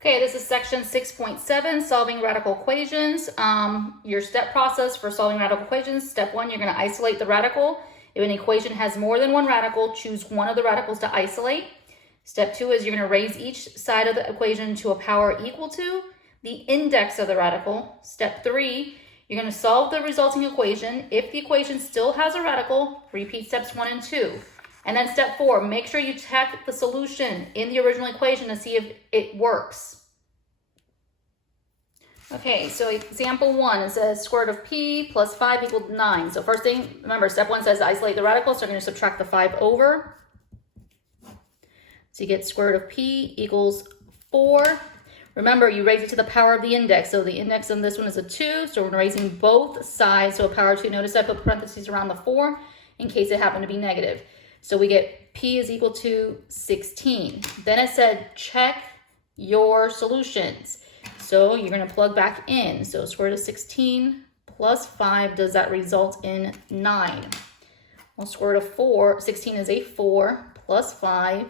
Okay, this is section 6.7, solving radical equations. Your step process for solving radical equations. Step 1, you're going to isolate the radical. If an equation has more than one radical, choose one of the radicals to isolate. Step 2 is you're going to raise each side of the equation to a power equal to the index of the radical. Step 3, you're going to solve the resulting equation. If the equation still has a radical, repeat steps 1 and 2. And then step 4, make sure you check the solution in the original equation to see if it works. Okay, so example 1, it says square root of p plus 5 equals 9. So first thing, remember, step 1 says isolate the radical, so I'm going to subtract the 5 over. So you get square root of p equals 4. Remember, you raise it to the power of the index. So the index on this one is a 2, so we're raising both sides to a power of 2. Notice I put parentheses around the 4 in case it happened to be negative. So we get p is equal to 16. Then it said check your solutions. So you're going to plug back in. So square root of 16 plus 5, does that result in 9? Well, square root of 16 is a 4 plus 5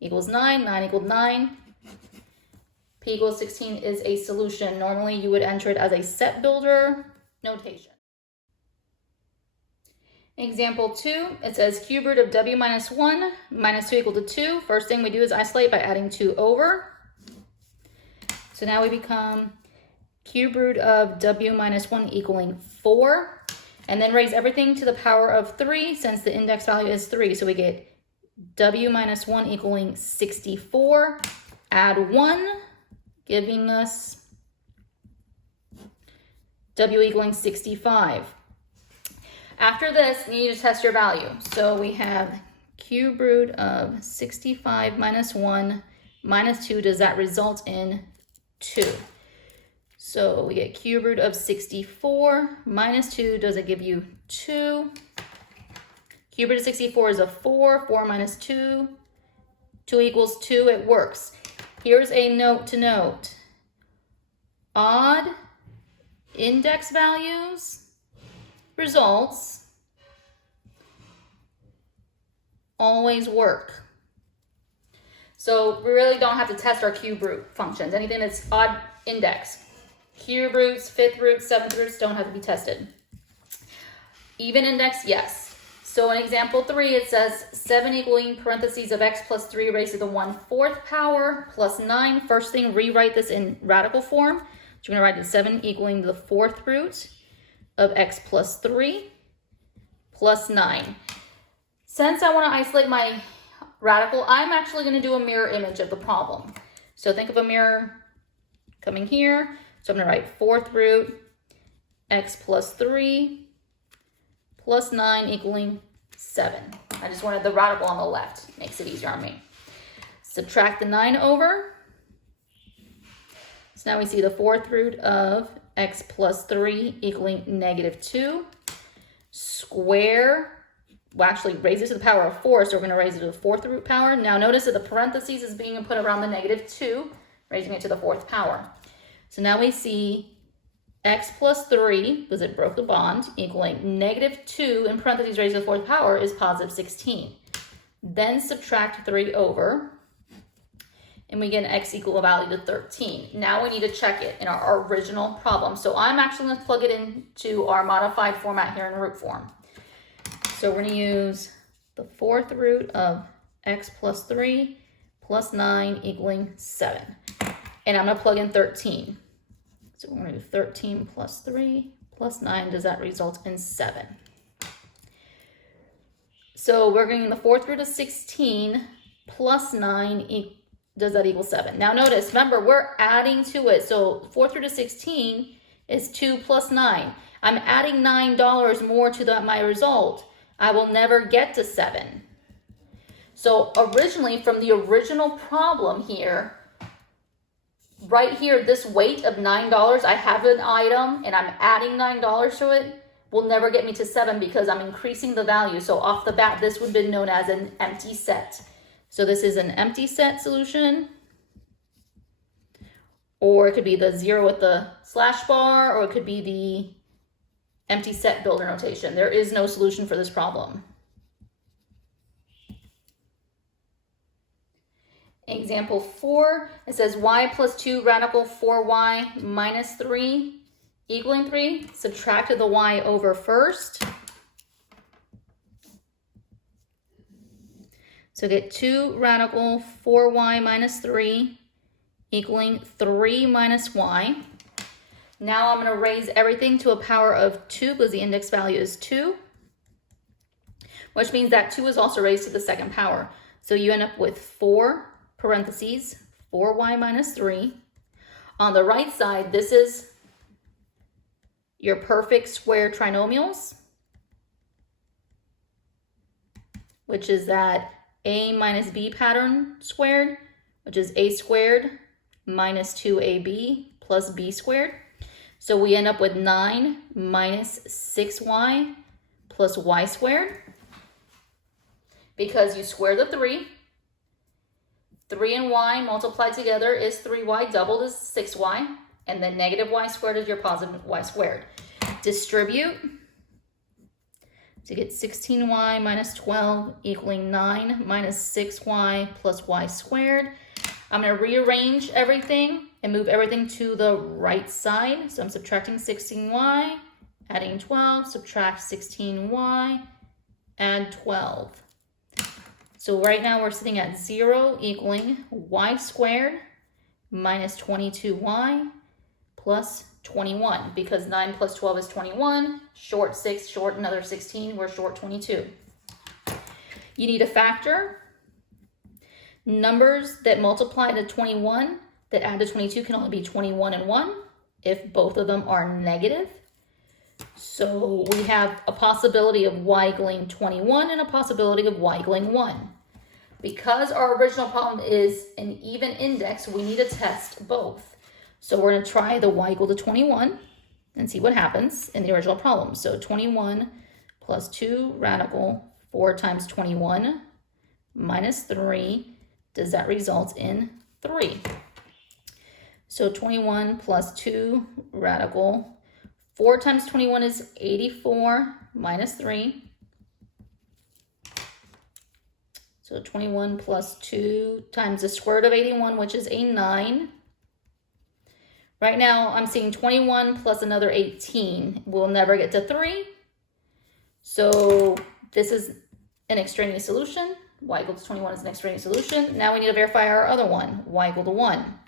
equals 9. 9 equals 9. P equals 16 is a solution. Normally you would enter it as a set builder notation. Example 2, it says cube root of w minus 1 minus 2 equal to 2. First thing we do is isolate by adding 2 over. So now we become cube root of w minus 1 equaling 4. And then raise everything to the power of 3 since the index value is 3. So we get w minus 1 equaling 64. Add 1, giving us w equaling 65. After this, you need to test your value. So we have cube root of 65 minus 1 minus 2. Does that result in 2? So we get cube root of 64 minus 2. Does it give you 2? Cube root of 64 is a 4. 4 minus 2. 2 equals 2. It works. Here's a note to note. Odd index values results always work. So we really don't have to test our cube root functions. Anything that's odd index, cube roots, fifth roots, seventh roots don't have to be tested. Even index, yes. So in example 3, it says 7 equaling parentheses of x plus 3 raised to the 1/4 power plus 9. First thing, rewrite this in radical form. So you're going to write it 7 equaling the 4th root of x plus 3 plus 9. Since I want to isolate my radical, I'm actually going to do a mirror image of the problem. So think of a mirror coming here. So I'm going to write 4th root x plus 3 plus 9 equaling 7. I just wanted the radical on the left. Makes it easier on me. Subtract the 9 over. So now we see the 4th root of x plus 3 equaling negative 2. Square, well, actually raise it to the power of 4, so we're going to raise it to the 4th root power. Now notice that the parentheses is being put around the negative 2, raising it to the 4th power. So now we see x plus 3, because it broke the bond, equaling negative 2 in parentheses raised to the 4th power is positive 16. Then subtract 3 over, and we get an x equal a value to 13. Now we need to check it in our original problem. So I'm actually going to plug it into our modified format here in root form. So we're going to use the 4th root of x plus 3 plus 9 equaling 7. And I'm going to plug in 13. So we're going to do 13 plus 3 plus 9. Does that result in 7? So we're getting the 4th root of 16 plus 9 does that equal 7? Now notice, remember, we're adding to it. So 4th root of 16 is 2 plus 9. I'm adding $9 more to my result. I will never get to 7. So originally, from the original problem here, right here, this weight of $9, I have an item and I'm adding $9 to it, will never get me to 7 because I'm increasing the value. So off the bat, this would have been known as an empty set. So this is an empty set solution, or it could be the 0 with the slash bar, or it could be the empty set builder notation. There is no solution for this problem. Example 4, it says y plus 2 radical 4y minus 3 equaling 3. Subtract the y over first. So get 2 radical 4y minus 3 equaling 3 minus y. Now I'm going to raise everything to a power of 2 because the index value is 2, which means that 2 is also raised to the second power. So you end up with 4 parentheses 4y minus 3. On the right side, this is your perfect square trinomials, which is that a minus b pattern squared, which is a squared minus 2ab plus b squared. So we end up with 9 minus 6y plus y squared, because you square the 3. 3 and y multiplied together is 3y, doubled is 6y, and then negative y squared is your positive y squared. Distribute to get 16y minus 12 equaling 9 minus 6y plus y squared. I'm going to rearrange everything and move everything to the right side. So I'm subtracting 16y, adding 12, subtract 16y, add 12. So right now we're sitting at 0 equaling y squared minus 22y plus 21. Because 9 plus 12 is 21, short 6, short another 16, we're short 22. You need a factor. Numbers that multiply to 21 that add to 22 can only be 21 and 1 if both of them are negative. So we have a possibility of y equaling 21 and a possibility of y equaling 1. Because our original problem is an even index, we need to test both. So we're going to try the y equal to 21 and see what happens in the original problem. So 21 plus 2 radical 4 times 21 minus 3. Does that result in 3? So 21 plus 2 radical 4 times 21 is 84 minus 3. So 21 plus 2 times the square root of 81, which is a 9. Right now, I'm seeing 21 plus another 18. We'll never get to 3. So this is an extraneous solution. Y equals 21 is an extraneous solution. Now we need to verify our other one, y equal to 1.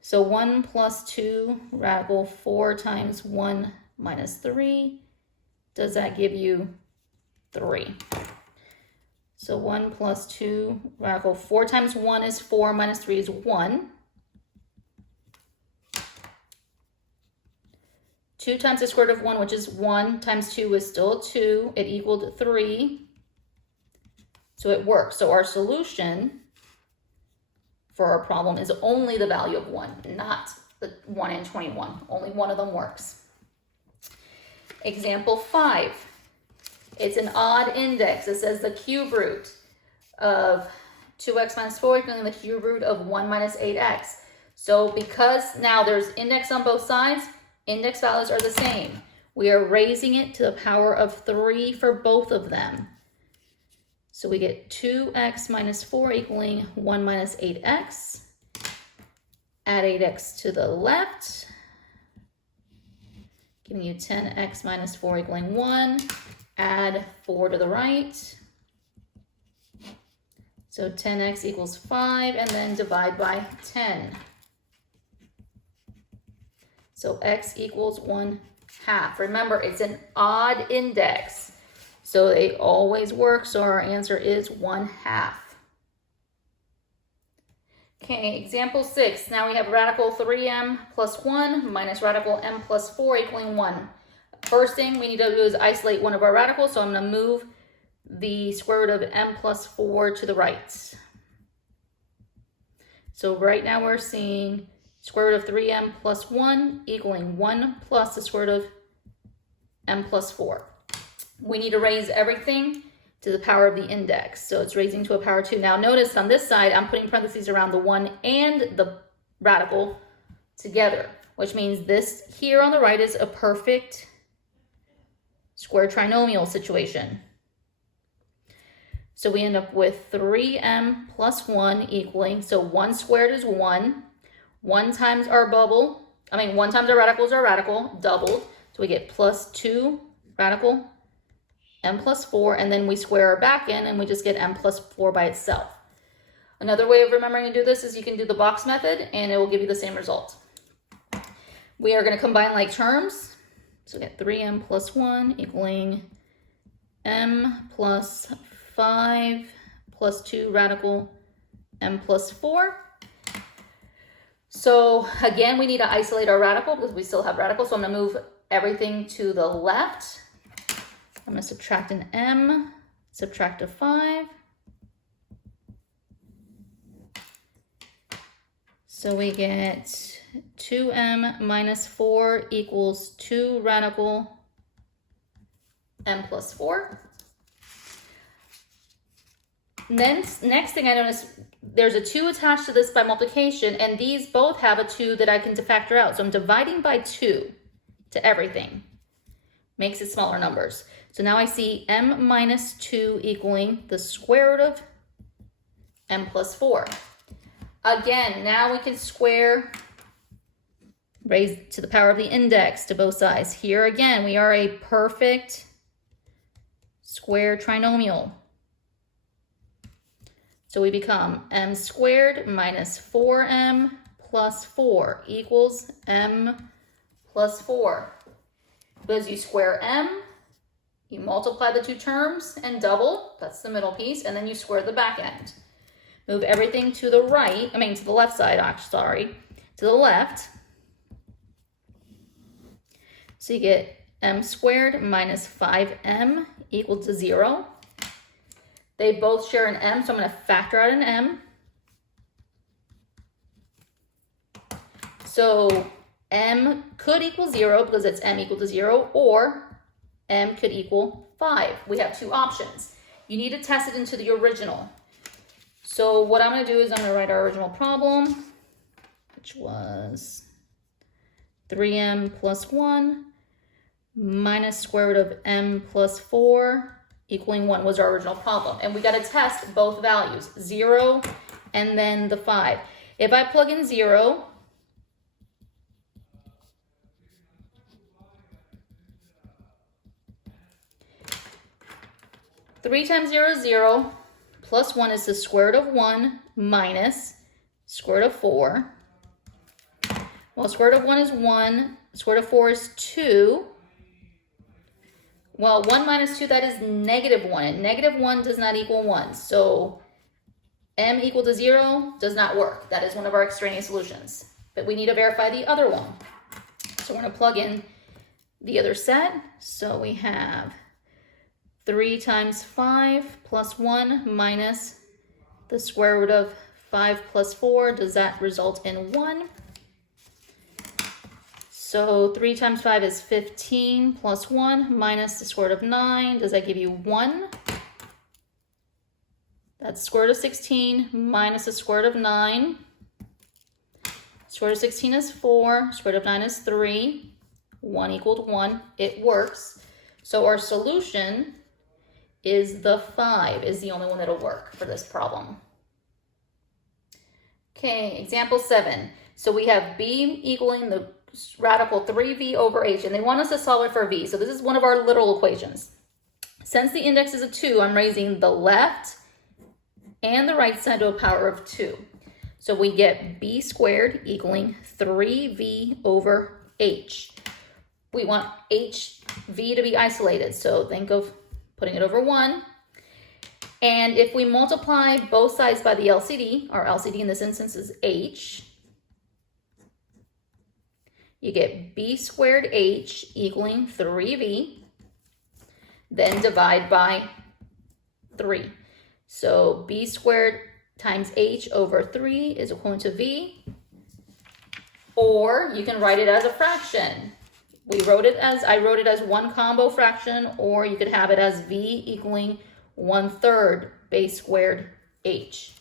So 1 plus 2 radical 4 times 1 minus 3. Does that give you 3? So 1 plus 2 radical 4 times 1 is 4 minus 3 is 1. 2 times the square root of 1, which is 1, times 2 is still 2. It equaled 3. So it works. So our solution for our problem is only the value of 1, not the 1 and 21. Only one of them works. Example 5. It's an odd index. It says the cube root of 2x minus 4 equaling the cube root of 1 minus 8x. So because now there's index on both sides, index values are the same. We are raising it to the power of 3 for both of them. So we get 2x minus 4 equaling 1 minus 8x. Add 8x to the left, giving you 10x minus 4 equaling 1. Add 4 to the right. So 10x equals 5, and then divide by 10. So x equals 1/2. Remember, it's an odd index, so they always work. So our answer is 1/2. Okay, example 6. Now we have radical 3m plus 1 minus radical m plus 4 equaling 1. First thing we need to do is isolate one of our radicals. So I'm going to move the square root of m plus 4 to the right. So right now we're seeing square root of 3m plus 1 equaling 1 plus the square root of m plus 4. We need to raise everything to the power of the index. So it's raising to a power 2. Now notice on this side, I'm putting parentheses around the 1 and the radical together, which means this here on the right is a perfect square trinomial situation. So we end up with 3m plus 1 equaling, so 1 squared is 1. 1 times our bubble, 1 times our radical is our radical, doubled. So we get plus 2 radical m plus 4, and then we square our back in and we just get m plus 4 by itself. Another way of remembering to do this is you can do the box method and it will give you the same result. We are going to combine like terms. So we get 3m plus 1 equaling m plus 5 plus 2 radical m plus 4. So again, we need to isolate our radical because we still have radical. So I'm going to move everything to the left. I'm going to subtract an m, subtract a 5. So we get 2m minus 4 equals 2 radical m plus 4. Next thing I noticed, there's a 2 attached to this by multiplication, and these both have a 2 that I can factor out. So I'm dividing by 2 to everything. Makes it smaller numbers. So now I see m minus 2 equaling the square root of m plus 4. Again, now we can square, raise to the power of the index to both sides. Here again, we are a perfect square trinomial. So we become m squared minus 4m plus 4 equals m plus 4. Because you square m, you multiply the two terms and double, that's the middle piece, and then you square the back end. Move everything to the right, to the left side, to the left. So you get m squared minus 5m equal to 0. They both share an m, so I'm going to factor out an m. So m could equal 0 because it's m equal to 0, or m could equal 5. We have two options. You need to test it into the original. So what I'm going to do is I'm going to write our original problem, which was 3m plus 1 minus square root of m plus 4 equaling 1 was our original problem. And we got to test both values, 0 and then the 5. If I plug in 0, three times 0 is 0, plus 1 is the square root of 1 minus square root of 4. Well, square root of 1 is 1, square root of 4 is 2. Well, 1 minus 2, that is negative 1, and negative 1 does not equal 1. So m equal to 0 does not work. That is one of our extraneous solutions. But we need to verify the other one. So we're going to plug in the other set. So we have 3 times 5 plus 1 minus the square root of 5 plus 4. Does that result in 1? So 3 times 5 is 15 plus 1 minus the square root of 9. Does that give you 1? That's square root of 16 minus the square root of 9. Square root of 16 is 4. Square root of 9 is 3. 1 equaled 1. It works. So our solution is the 5 is the only one that'll work for this problem. Okay, example 7. So we have b equaling the radical 3v over h, and they want us to solve it for v. So this is one of our literal equations. Since the index is a 2, I'm raising the left and the right side to a power of 2. So we get b squared equaling 3v over h. We want hv to be isolated, so think of putting it over 1. And if we multiply both sides by the LCD, our LCD in this instance is h, you get b squared h equaling 3v, then divide by 3. So b squared times h over 3 is equivalent to v, or you can write it as a fraction. I wrote it as one combo fraction, or you could have it as v equaling 1/3 base squared h.